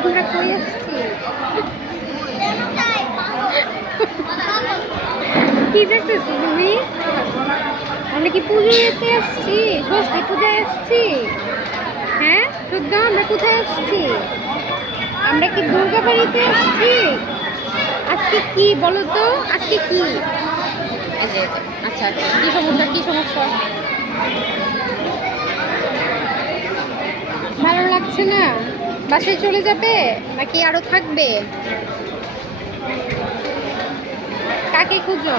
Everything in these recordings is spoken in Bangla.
আমরা কই আসছি? কি দেখতেছো তুমি? আমরা কি পুজোতে আসছি? ষষ্ঠী পূজায় আসছি? হ্যাঁ শুদ্ধ, আমরা কোথায় আসছি? আমরা কি দুর্গা বাড়িতে আসছি? আজকে কি বলো তো? আজকে কি? এই যে আচ্ছা আচ্ছা, কি সমস্যা কি সমস্যা? ভালো লাগছে না? বাসায় চলে যাবে নাকি আরো থাকবে? কাকে খুঁজো?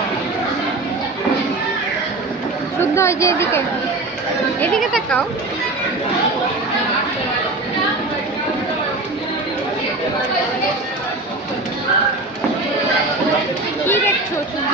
শুদ্ধ, ওই যে এদিকে, এদিকে তাকাও। কি দেখছো শুদ্ধ?